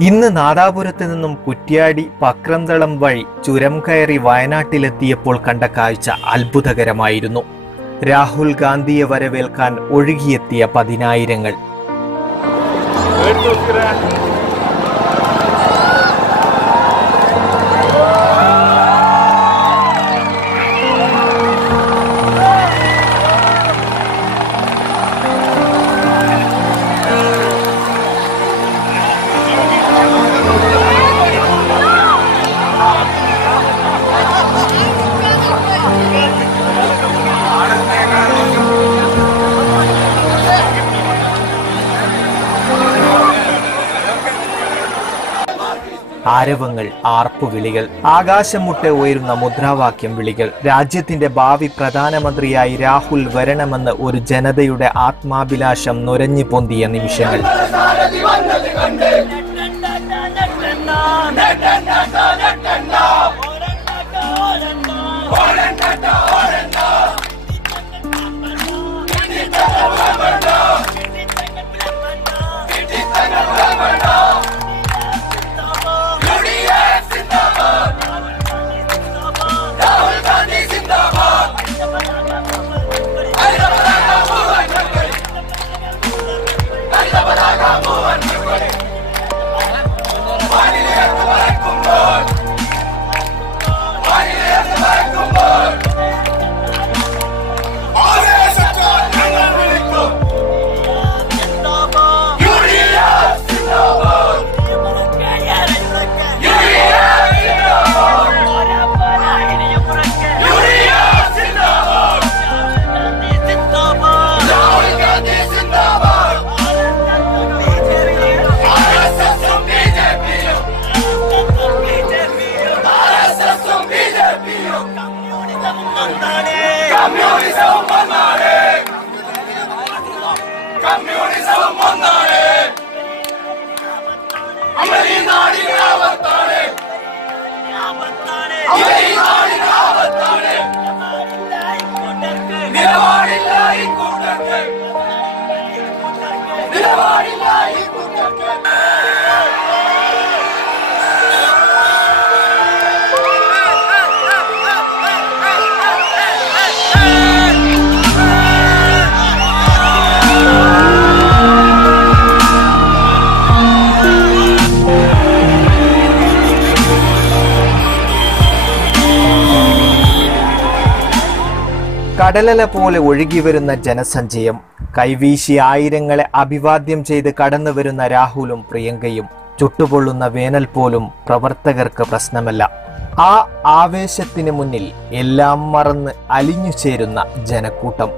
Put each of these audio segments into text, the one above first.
ഇന്ന് നാദാപുരത്ത് നിന്നും കുറ്റ്യാടി പക്രന്തളം വഴി ചുരം കയറി വയനാട്ടിലെത്തിയപ്പോൾ കണ്ട കാഴ്ച അത്ഭുതകരമായിരുന്നു. രാഹുൽ ഗാന്ധിയെ വരവേൽക്കാൻ ഒഴുകിയെത്തിയ പതിനായിരങ്ങൾ. ആരവങ്ങൾ ആർപ്പുവിളികൾ ആകാശം മുട്ട ഉയരുന്ന മുദ്രാവാക്യം വിളികൾ രാജ്യത്തിന്റെ ഭാവി പ്രധാനമന്ത്രിയായി രാഹുൽ വരണമെന്ന് ഒരു ജനതയുടെ ആത്മാഭിലാഷം നുരഞ്ഞു പൊന്തിയ നിമിഷങ്ങൾ. കടലല പോലെ ഒഴുകി വരുന്ന ജനസഞ്ചയം. കൈവീശി ആയിരങ്ങളെ അഭിവാദ്യം ചെയ്ത് കടന്നു വരുന്ന രാഹുലും പ്രിയങ്കയും ചുട്ടുപൊള്ളുന്ന വേനൽ പോലും പ്രവർത്തകർക്ക് പ്രശ്നമല്ല. ആ ആവേശത്തിന് മുന്നിൽ എല്ലാം മറന്ന് അലിഞ്ഞു ചേരുന്ന ജനക്കൂട്ടം.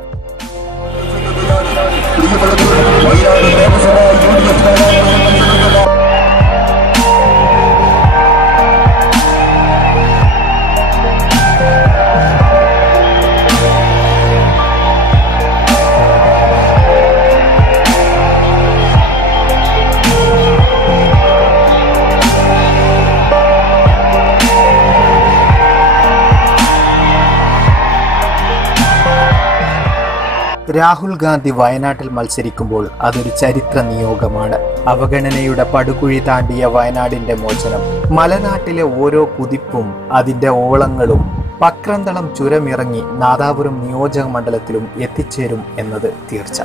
രാഹുൽ ഗാന്ധി വയനാട്ടിൽ മത്സരിക്കുമ്പോൾ അതൊരു ചരിത്ര നിയോഗമാണ്. അവഗണനയുടെ പടുകുഴി താണ്ടിയ വയനാടിന്റെ മോചനം മലനാട്ടിലെ ഓരോ കുതിപ്പും അതിന്റെ ഓളങ്ങളും പക്രന്തളം ചുരമിറങ്ങി നാദാപുരം നിയോജക മണ്ഡലത്തിലും എത്തിച്ചേരും എന്നത് തീർച്ച.